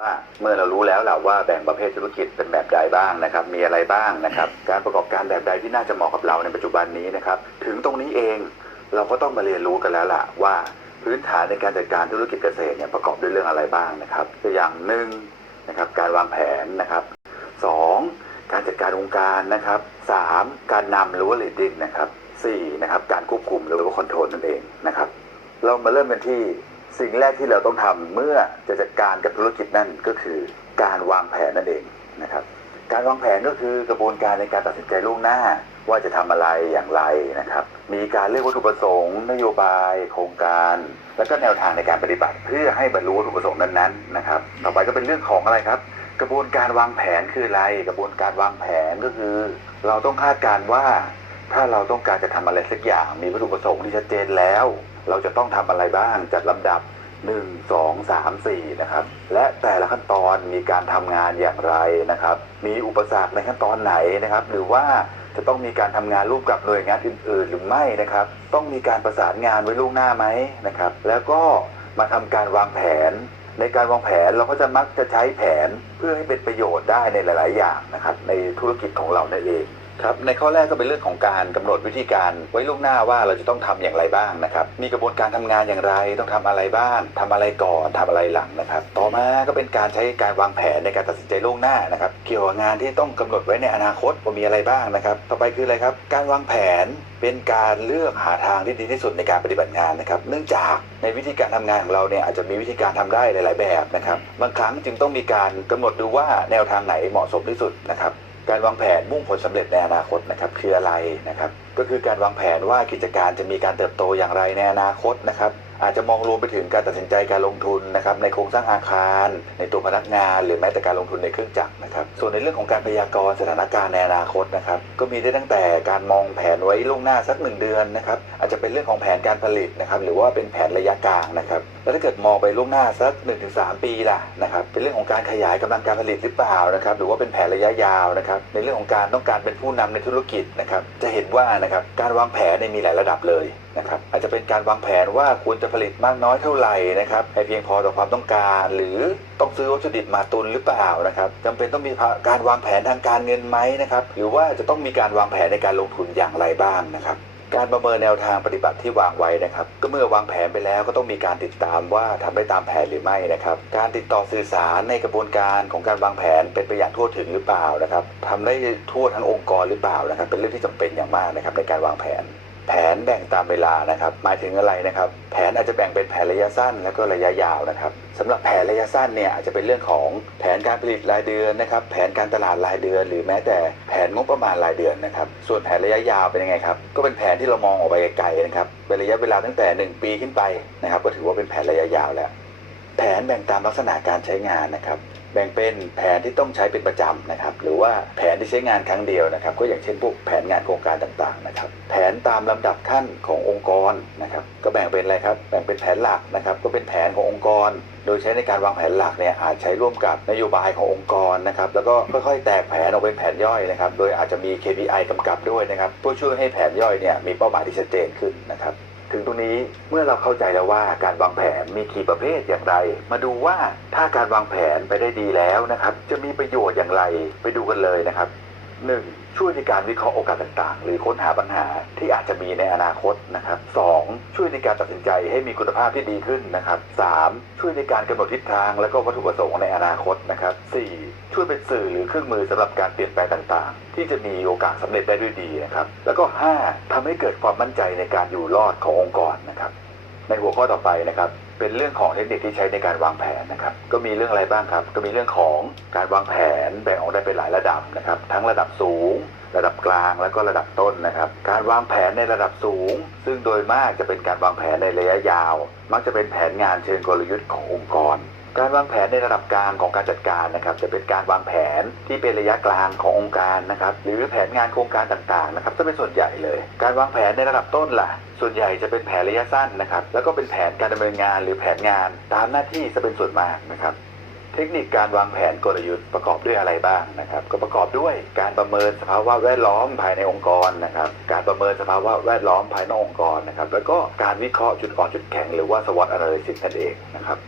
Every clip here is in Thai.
ว่าเมื่อเรารู้แล้วแหละว่าแบ่งประเภทธุรกิจเป็นแบบใดบ้างนะครับ มีอะไรบ้างนะครับ การประกอบการแบบใดที่น่าจะเหมาะกับเราในปัจจุบันนี้นะครับ ถึงตรงนี้เองเราก็ต้องมาเรียนรู้กันแล้วล่ะว่าพื้นฐานในการจัดการธุรกิจเกษตรเนี่ยประกอบด้วยเรื่องอะไรบ้างนะครับตัวอย่างหนึ่งนะครับการวางแผนนะครับสองการจัดการองค์การนะครับสามการนำหรือว่า leading นะครับสี่นะครับการควบคุมหรือว่า control นั่นเองนะครับ เรามาเริ่มกันที่ สิ่งแรกที่เราต้องทำเมื่อจะจัดการกับธุรกิจนั่นก็คือการวางแผนนั่นเองนะครับ การวางแผนก็คือกระบวนการในการตัดสินใจล่วงหน้า ว่าจะทำอะไรอย่างไรนะครับ มีการเลือกวัตถุประสงค์ นโยบาย โครงการ แล้วก็แนวทางในการปฏิบัติ เพื่อให้บรรลุวัตถุประสงค์นั้นๆนะครับ ต่อไปก็เป็นเรื่องของอะไรครับ กระบวนการวางแผนคืออะไร กระบวนการวางแผนก็คือ เราต้องคาดการณ์ว่าถ้าเราต้องการจะทำอะไรสักอย่างมีวัตถุประสงค์ที่ชัดเจนแล้ว เราจะต้องทำอะไรบ้างจัดลำดับ 1 2 3 4นะครับและแต่ละขั้นตอนมีการทำงานอย่างไรนะครับ มีอุปสรรคในขั้นตอนไหนนะครับ หรือว่าจะต้องมีการทำงานร่วมกับหน่วยงานอื่นๆ หรือไม่นะครับ ต้องมีการประสานงานไว้ล่วงหน้าไหมนะครับ แล้วก็มาทำการวางแผน ในการวางแผนเราก็จะมักจะใช้แผนเพื่อให้เป็นประโยชน์ได้ในหลาย ๆ อย่างนะครับ ในธุรกิจของเรานั่นเอง ครับในข้อแรกก็เป็นเรื่องของการกำหนดวิธีการไว้ล่วงหน้าว่าเราจะต้องทำอย่างไรบ้างนะครับ มีกระบวนการทำงานอย่างไร ต้องทำอะไรบ้างทำอะไรก่อนทำอะไรหลังนะครับ ต่อมาก็เป็นการใช้การวางแผนในการตัดสินใจล่วงหน้านะครับ เกี่ยวกับงานที่ต้องกำหนดไว้ในอนาคตว่ามีอะไรบ้างนะครับ ต่อไปคืออะไรครับ การวางแผนเป็นการเลือกหาทางที่ดีที่สุดในการปฏิบัติงานนะครับ เนื่องจากในวิธีการทำงานของเราเนี่ยอาจจะมีวิธีการทำได้หลาย ๆ แบบนะครับ บางครั้งจึงต้องมีการกำหนดดูว่าแนวทางไหนเหมาะสมที่สุดนะครับ การวางแผนมุ่งผลสำเร็จในอนาคตนะครับคืออะไรนะครับ ก็คือการวางแผนว่ากิจการจะมีการเติบโตอย่างไรในอนาคตนะครับอาจจะมองรวมไปถึงการตัดสินใจการลงทุนนะครับในโครงสร้างอาคาร ในตัวพนักงาน หรือแม้แต่การลงทุนในเครื่องจักรนะครับ ส่วนในเรื่องของการพยากรณ์สถานการณ์ในอนาคตนะครับก็มีได้ตั้งแต่การมองแผนไว้ล่วงหน้าสักหนึ่งเดือนนะครับอาจจะเป็นเรื่องของแผนการผลิตนะครับหรือว่าเป็นแผนระยะกลางนะครับแล้วถ้าเกิดมองไปล่วงหน้าสัก 1-3 ปีล่ะนะครับเป็นเรื่องของการขยายกำลังการผลิตหรือเปล่านะครับหรือว่าเป็นแผนระยะยาวนะครับในเรื่องของการต้องการเป็นผู้นำในธุรกิจนะครับจะเห็นว่านะครับการวางแผนเนี่ยมีหลายระดับเลยนะครับอาจจะเป็นการวางแผนว่าควรจะผลิตมากน้อยเท่าไหร่นะครับให้เพียงพอต่อความต้องการ หรือต้องซื้อวัตถุดิบมาตุนหรือเปล่านะครับจำเป็นต้องมีการวางแผนทางการเงินไหมนะครับหรือว่าจะต้องมีการวางแผนในการลงทุนอย่างไรบ้างนะครับ การประเมินแนวทางปฏิบัติที่วางไว้นะครับ ก็เมื่อวางแผนไปแล้วก็ต้องมีการติดตามว่าทำได้ตามแผนหรือไม่นะครับ การติดต่อสื่อสารในกระบวนการของการวางแผนเป็นไปอย่างทั่วถึงหรือเปล่านะครับทำได้ทั่วทั้งองค์กรหรือเปล่านะครับ เป็นเรื่องที่จำเป็นอย่างมากนะครับในการวางแผน แผนแบ่งตามเวลานะครับ หมายถึงอะไรนะครับ แผนอาจจะแบ่งเป็นแผนระยะสั้นแล้วก็ระยะยาวนะครับสำหรับแผนระยะสั้นเนี่ยอาจจะเป็นเรื่องของแผนการผลิตรายเดือนนะครับ แผนการตลาดรายเดือน หรือแม้แต่แผนงบประมาณรายเดือนนะครับ ส่วนแผนระยะยาวเป็นยังไงครับ ก็เป็นแผนที่เรามองออกไปไกลๆนะครับเป็นระยะเวลาตั้งแต่ 1 ปีขึ้นไปนะครับ ก็ถือว่าเป็นแผนระยะยาวแล้ว แผนแบ่งตามลักษณะการใช้งานนะครับ แบ่งเป็นแผนที่ต้องใช้เป็นประจำนะครับ หรือว่าแผนที่ใช้งานครั้งเดียวนะครับ ก็อย่างเช่นพวกแผนงานโครงการต่างๆนะครับ แผนตามลำดับขั้นขององค์กรนะครับ ก็แบ่งเป็นอะไรครับ แบ่งเป็นแผนหลักนะครับ ก็เป็นแผนขององค์กร โดยใช้ในการวางแผนหลักเนี่ยอาจใช้ร่วมกับนโยบายขององค์กรนะครับ แล้วก็ค่อยๆแตกแผนออกเป็นแผนย่อยนะครับ โดยอาจจะมี KPI กำกับด้วยนะครับเพื่อช่วยให้แผนย่อยเนี่ยมีเป้าหมายที่ชัดเจนขึ้นนะครับ ถึงตรงนี้เมื่อเราเข้าใจแล้วว่าการวางแผนมีกี่ประเภทอย่างไร มาดูว่าถ้าการวางแผนไปได้ดีแล้วนะครับ จะมีประโยชน์อย่างไรไปดูกันเลยนะครับ 1. ช่วยในการวิเคราะห์โอกาสต่างๆ หรือค้นหาปัญหาที่อาจจะมีในอนาคตนะครับ 2. ช่วยในการตัดสินใจให้มีคุณภาพที่ดีขึ้นนะครับ 3. ช่วยในการกำหนดทิศทางและก็วัตถุประสงค์ในอนาคตนะครับ 4. ช่วยเป็นสื่อหรือเครื่องมือสำหรับการเปลี่ยนแปลงต่างๆ ที่จะมีโอกาสสำเร็จได้ด้วยดีนะครับแล้วก็ 5. ทำให้เกิดความมั่นใจในการอยู่รอดขององค์กรนะครับ ในหัวข้อต่อไปนะครับ เป็นเรื่องของเทคนิคที่ใช้ในการวางแผนนะครับ ก็มีเรื่องอะไรบ้างครับ ก็มีเรื่องของการวางแผนแบ่งออกได้เป็นหลายระดับนะครับ ทั้งระดับสูง ระดับกลางแล้วก็ระดับต้นนะครับ การวางแผนในระดับสูง ซึ่งโดยมากจะเป็นการวางแผนในระยะยาว มักจะเป็นแผนงานเชิงกลยุทธ์ขององค์กร การวางแผนในระดับกลางของการจัดการนะครับ จะเป็นการวางแผนที่เป็นระยะกลางขององค์การนะครับ หรือแผนงานโครงการต่างๆนะครับจะเป็นส่วนใหญ่เลย การวางแผนในระดับต้นล่ะ ส่วนใหญ่จะเป็นแผนระยะสั้นนะครับ แล้วก็เป็นแผนการดำเนินงานหรือแผนงานตามหน้าที่จะเป็นส่วนมากนะครับเทคนิคการวางแผนกลยุทธ์ประกอบด้วยอะไรบ้างนะครับ ก็ประกอบด้วยการประเมินสภาวะแวดล้อมภายในองค์กรนะครับ การประเมินสภาวะแวดล้อมภายนอกองค์กรนะครับ แล้วก็การวิเคราะห์จุดอ่อนจุดแข็งหรือว่า SWOT analysis นั่นเองนะครับ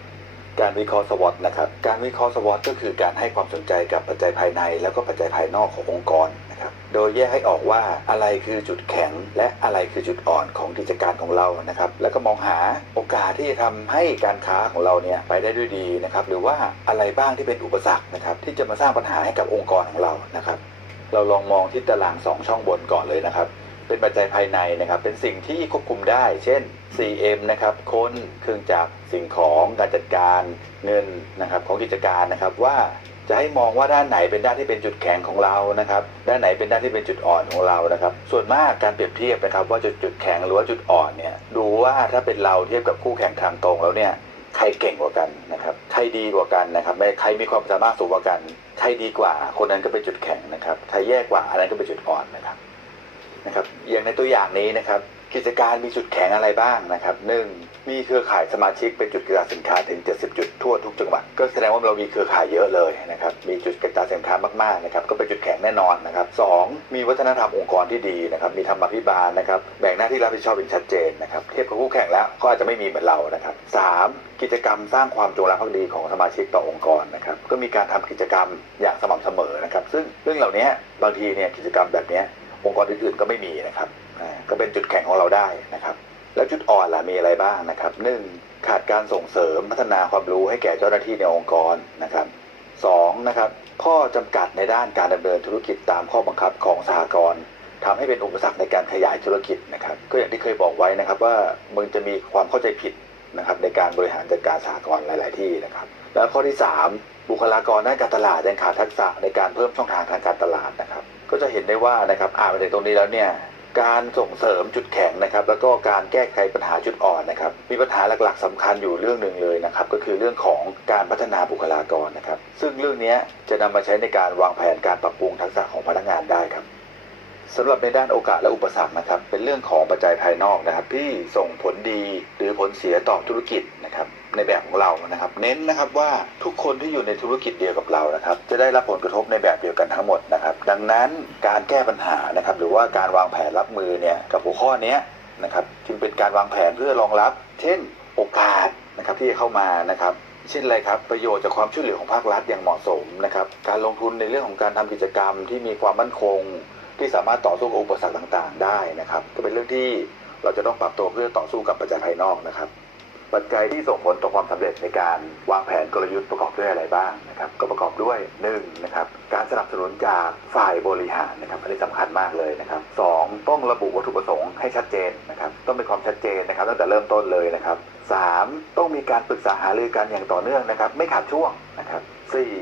การวิเคราะห์สวอตนะครับ การวิเคราะห์สวอตก็คือการให้ความสนใจกับปัจจัยภายใน แล้วก็ปัจจัยภายนอกขององค์กรนะครับ โดยแยกให้ออกว่าอะไรคือจุดแข็ง และอะไรคือจุดอ่อนของกิจการของเรานะครับ แล้วก็มองหาโอกาสที่จะทำให้การค้าของเราเนี่ยไปได้ด้วยดีนะครับ หรือว่าอะไรบ้างที่เป็นอุปสรรคนะครับที่จะมาสร้างปัญหาให้กับองค์กรของเรานะครับ เราลองมองที่ตารางสองช่องบนก่อนเลยนะครับ เป็นปัจจัยภายในนะครับ เป็นสิ่งที่ควบคุมได้ เช่น CM นะครับ คน เครื่องจักร สิ่งของ การจัดการเงินนะครับของกิจการนะครับว่าจะให้มองว่าด้านไหนเป็นด้านที่เป็นจุดแข็งของเรานะครับ ด้านไหนเป็นด้านที่เป็นจุดอ่อนของเรานะครับ ส่วนมากการเปรียบเทียบนะครับ ว่าจุดจุดแข็งหรือว่าจุดอ่อนเนี่ย ดูว่าถ้าเป็นเราเทียบกับคู่แข่งทางตรงแล้วเนี่ย ใครเก่งกว่ากันนะครับ ใครดีกว่ากันนะครับไม่ใครมีความสามารถสูงกว่ากัน ใครดีกว่า คนนั้นก็เป็นจุดแข็งนะครับ ใครแย่กว่าอันนั้นก็เป็นจุดอ่อนนะครับ นะครับอย่างในตัวอย่างนี้นะครับกิจการมีจุดแข็งอะไรบ้างนะครับหนึ่งมีเครือข่ายสมาชิกเป็นจุดกระจายสินค้าถึง 70 จุดทั่วทุกจังหวัดก็แสดงว่าเรามีเครือข่ายเยอะเลยนะครับมีจุดกระจายสินค้ามากๆนะครับก็เป็นจุดแข็งแน่นอนนะครับสองมีวัฒนธรรมองค์กรที่ดีนะครับมีธรรมาภิบาลนะครับแบ่งหน้าที่รับผิดชอบเป็นชัดเจนนะครับเทียบกับคู่แข่งแล้วก็อาจจะไม่มีเหมือนเรานะครับสามกิจกรรมสร้างความจงรักภักดีของสมาชิกต่อองค์กรนะครับก็มีการทำกิจกรรมอย่างสม่ำเสมอนะครับซึ่งเรื่องเหล่านี้บางทีเนี่ยกิจกรรมแบบนี้ องค์กรอื่นๆก็ไม่มีนะครับก็เป็นจุดแข็งของเราได้นะครับ แล้วจุดอ่อนล่ะมีอะไรบ้างนะครับหนึ่งขาดการส่งเสริมพัฒนาความรู้ให้แก่เจ้าหน้าที่ในองค์กรนะครับสองนะครับข้อจำกัดในด้านการดำเนินธุรกิจตามข้อบังคับของสหกรณ์ทำให้เป็นอุปสรรคในการขยายธุรกิจนะครับ ก็อย่างที่เคยบอกไว้นะครับว่ามึงจะมีความเข้าใจผิดนะครับในการบริหารจัดการสหกรณ์หลาย ๆ ที่นะครับ แล้วข้อที่สามบุคลากรด้านการตลาดยังขาดทักษะในการเพิ่มช่องทางทางการตลาดนะครับ ก็จะเห็นได้ว่านะครับอ่านมาถึงตรงนี้แล้วเนี่ยการส่งเสริมจุดแข็งนะครับ แล้วก็การแก้ไขปัญหาจุดอ่อนนะครับ มีปัญหาหลักๆสำคัญอยู่เรื่องหนึ่งเลยนะครับ ก็คือเรื่องของการพัฒนาบุคลากรนะครับ ซึ่งเรื่องนี้จะนำมาใช้ในการวางแผนการปรับปรุงทักษะของพนักงานได้ครับสำหรับในด้านโอกาสและอุปสรรคนะครับ เป็นเรื่องของปัจจัยภายนอกนะครับ ที่ส่งผลดีหรือผลเสียต่อธุรกิจนะครับ ในแบบของเรานะครับ เน้นนะครับว่าทุกคนที่อยู่ในธุรกิจเดียวกับเรานะครับ จะได้รับผลกระทบในแบบเดียวกันทั้งหมดนะครับ ดังนั้นการแก้ปัญหานะครับ หรือว่าการวางแผนรับมือเนี่ยกับหัวข้อนี้นะครับจึงเป็นการวางแผนเพื่อรองรับ เช่นโอกาสนะครับที่จะเข้ามานะครับเช่นอะไรครับ ประโยชน์จากความช่วยเหลือของภาครัฐอย่างเหมาะสมนะครับ การลงทุนในเรื่องของการทำกิจกรรมที่มีความมั่นคง ที่สามารถต่อสู้กับอุปสรรคต่าง ๆ ได้นะครับ ก็เป็นเรื่องที่เราจะต้องปรับตัวเพื่อต่อสู้กับปัจจัยภายนอกนะครับ ปัจจัยที่ส่งผลต่อความสำเร็จในการวางแผนกลยุทธ์ประกอบด้วยอะไรบ้างนะครับก็ประกอบด้วย1นะครับการสนับสนุนจากฝ่ายบริหารนะครับอันนี้สำคัญมากเลยนะครับสองต้องระบุวัตถุประสงค์ให้ชัดเจนนะครับต้องมีความชัดเจนนะครับตั้งแต่เริ่มต้นเลยนะครับสามต้องมีการปรึกษาหารือกันอย่างต่อเนื่องนะครับ ไม่ขาดช่วงนะครับสี่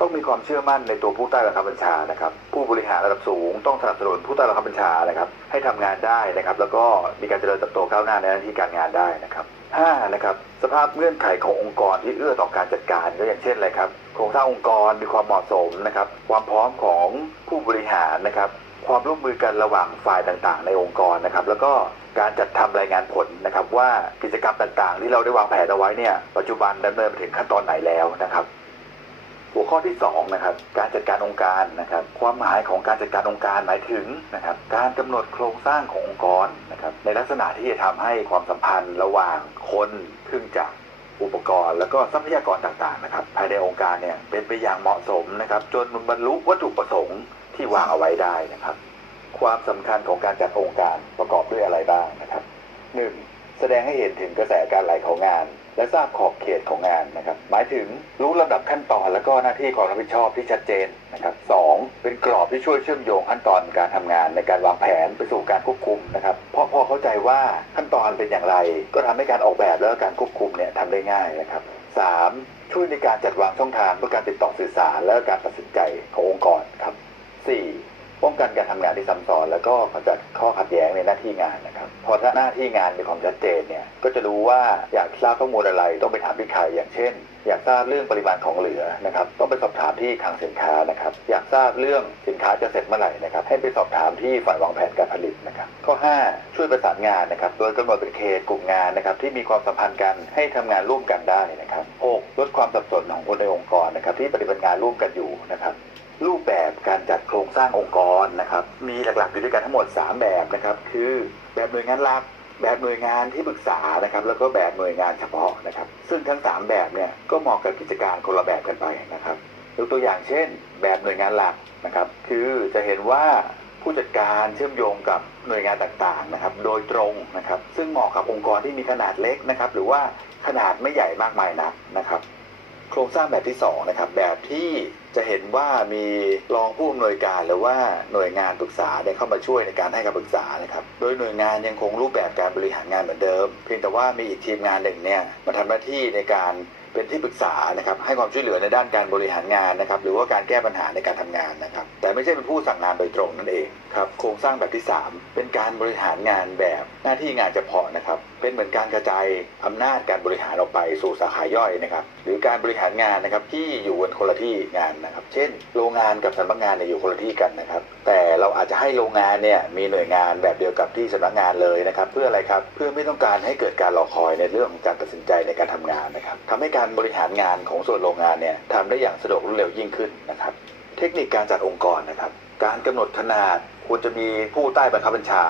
ต้องมีความเชื่อมั่นในตัวผู้ใต้บังคับบัญชานะครับ ผู้บริหารระดับสูง ต้องสนับสนุนผู้ใต้บังคับบัญชานะครับ ให้ทำงานได้นะครับ แล้วก็มีการเจริญเติบโตก้าวหน้าในหน้าที่การงานได้นะครับ 5นะครับสภาพเงื่อนไขขององค์กรที่เอื้อต่อการจัดการก็อย่างเช่นอะไรครับโครงสร้างองค์กรมีความเหมาะสมนะครับความพร้อมของผู้บริหารนะครับความร่วมมือกันระหว่างฝ่ายต่างๆ ในองค์กรนะครับแล้วก็การจัดทำรายงานผลนะครับว่ากิจกรรมต่างๆ ที่เราได้วางแผนเอาไว้เนี่ยปัจจุบันดำเนินไปถึงขั้นตอนไหนแล้วนะครับ หัวข้อที่2นะครับการจัดการองค์การนะครับความหมายของการจัดการองค์การหมายถึงนะครับการกำหนดโครงสร้างขององค์กรนะครับในลักษณะที่จะทำให้ความสัมพันธ์ระหว่างคนเครื่องจักรอุปกรณ์ แล้วก็ทรัพยากรต่างๆนะครับภายในองค์การเนี่ยเป็นไปอย่างเหมาะสมนะครับจนบรรลุวัตถุประสงค์ที่วางเอาไว้ได้นะครับ ความสำคัญของการจัดองค์การประกอบด้วยอะไรบ้างนะครับ 1. แสดงให้เห็นถึงกระแสการไหลของงาน และทราบขอบเขตของงานนะครับ หมายถึงรู้ลำดับขั้นตอนและก็หน้าที่ความรับผิดชอบที่ชัดเจนนะครับ 2. เป็นกรอบที่ช่วยเชื่อมโยงขั้นตอนการทำงานในการวางแผนไปสู่การควบคุมนะครับเพราะพอเข้าใจว่าขั้นตอนเป็นอย่างไร ก็ทำให้การออกแบบและการควบคุมเนี่ยทำได้ง่ายนะครับ 3. ช่วยในการจัดวางช่องทางเพื่อการติดต่อสื่อสารและการตัดสินใจขององค์กรครับ 4. ป้องกันการทำงานที่ซ้ำซ้อน แล้วก็ขจัดข้อขัดแย้งในหน้าที่งานนะครับพอถ้าหน้าที่งานมีความชัดเจนเนี่ยก็จะรู้ว่าอยากทราบข้อมูลอะไรต้องไปถามที่ใครอย่างเช่น อยากทราบเรื่องปริมาณของเหลือนะครับต้องไปสอบถามที่คลังสินค้านะครับอยากทราบเรื่องสินค้าจะเสร็จเมื่อไหร่นะครับให้ไปสอบถามที่ฝ่ายวางแผนการผลิตนะครับข้อ 5 ช่วยประสานงานนะครับโดยกำหนดเป็นเขตกลุ่มงานนะครับที่มีความสัมพันธ์กันให้ทำงานร่วมกันได้นะครับ 6. ลดความสับสนของคนในองค์กรนะครับที่ปฏิบัติงานร่วมกันอยู่นะครับ รูปแบบการจัดโครงสร้างองค์กรนะครับ มีหลักๆอยู่ด้วยกันทั้งหมด 3 แบบนะครับ คือแบบหน่วยงานหลักแบบหน่วยงานที่ปรึกษานะครับ แล้วก็แบบหน่วยงานเฉพาะนะครับ ซึ่งทั้ง 3 แบบเนี่ยก็เหมาะกับกิจการคนละแบบกันไปนะครับยกตัวอย่างเช่น แบบหน่วยงานหลักนะครับ คือจะเห็นว่าผู้จัดการเชื่อมโยงกับหน่วยงานต่างๆนะครับ โดยตรงนะครับ ซึ่งเหมาะกับองค์กรที่มีขนาดเล็กนะครับ หรือว่าขนาดไม่ใหญ่มากมายนักนะครับ โครงสร้างแบบที่2นะครับแบบที่ จะเห็นว่ามีรองผู้อำนวยการหรือว่าหน่วยงานปรึกษาเนี่ยเข้ามาช่วยในการให้คำปรึกษานะครับ โดยหน่วยงานยังคงรูปแบบการบริหารงานเหมือนเดิม เพียงแต่ว่ามีอีกทีมงานหนึ่งเนี่ยมาทำหน้าที่ในการ เป็นที่ปรึกษานะครับให้ความช่วยเหลือในด้านการบริหารงานนะครับหรือว่าการแก้ปัญหาในการทำงานนะครับแต่ไม่ใช่เป็นผู้สั่งงานโดยตรงนั่นเองครับโครงสร้างแบบที่ 3 เป็นการบริหารงานแบบหน้าที่งานเฉพาะนะครับเป็นเหมือนการกระจายอำนาจการบริหารออกไปสู่สาขาย่อยนะครับหรือการบริหารงานนะครับที่อยู่กันคนละที่งานนะครับ เช่น โรงงานกับสำนักงานเนี่ยอยู่คนละที่กันนะครับ แต่เราอาจจะให้โรงงานเนี่ยมีหน่วยงานแบบเดียวกับที่สำนักงานเลยนะครับ เพื่ออะไรครับเพื่อไม่ต้องการให้เกิดการรอคอยในเรื่องของการตัดสินใจในการทำงานนะครับทำให้การบริหารงานของส่วนโรงงานเนี่ยทำได้อย่างสะดวกรวดเร็วยิ่งขึ้นนะครับ เทคนิคการจัดองค์กรนะครับ การกำหนดขนาดควรจะมีผู้ใต้บังคับบัญชา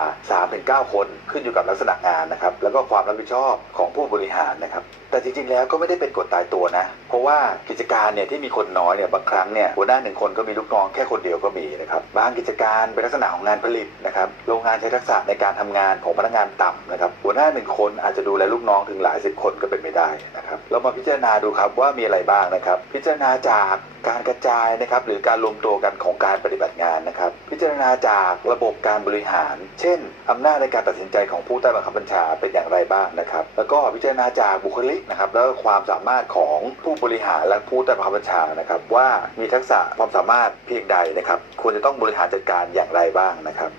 3-9 คนขึ้นอยู่กับลักษณะงานนะครับ แล้วก็ความรับผิดชอบของผู้บริหารนะครับ แต่จริงๆแล้วก็ไม่ได้เป็นกฎตายตัวนะ เพราะว่ากิจการเนี่ยที่มีคนน้อยเนี่ยบางครั้งเนี่ยหัวหน้าหนึ่งคนก็มีลูกน้องแค่คนเดียวก็มีนะครับบางกิจการเป็นลักษณะของงานผลิตนะครับโรงงานใช้ทักษะในการทำงานของพนักงานต่ำนะครับหัวหน้าหนึ่งคนอาจจะดูแลลูกน้องถึงหลายสิบคนก็เป็นไม่ได้นะครับเรามาพิจารณาดูครับว่ามีอะไรบ้างนะครับ พิจารณาจากการกระจายนะครับหรือการรวมตัวกันของการปฏิบัติงานนะครับ พิจารณาจากระบบการบริหาร เช่น อำนาจในการตัดสินใจของผู้ใต้บังคับบัญชาเป็นอย่างไรบ้างนะครับ แล้วก็พิจารณาจากบุคลิกนะครับ แล้วก็ความสามารถของผู้บริหารและผู้ใต้บังคับบัญชานะครับ ว่ามีทักษะความสามารถเพียงใดนะครับ ควรจะต้องบริหารจัดการอย่างไรบ้างนะครับ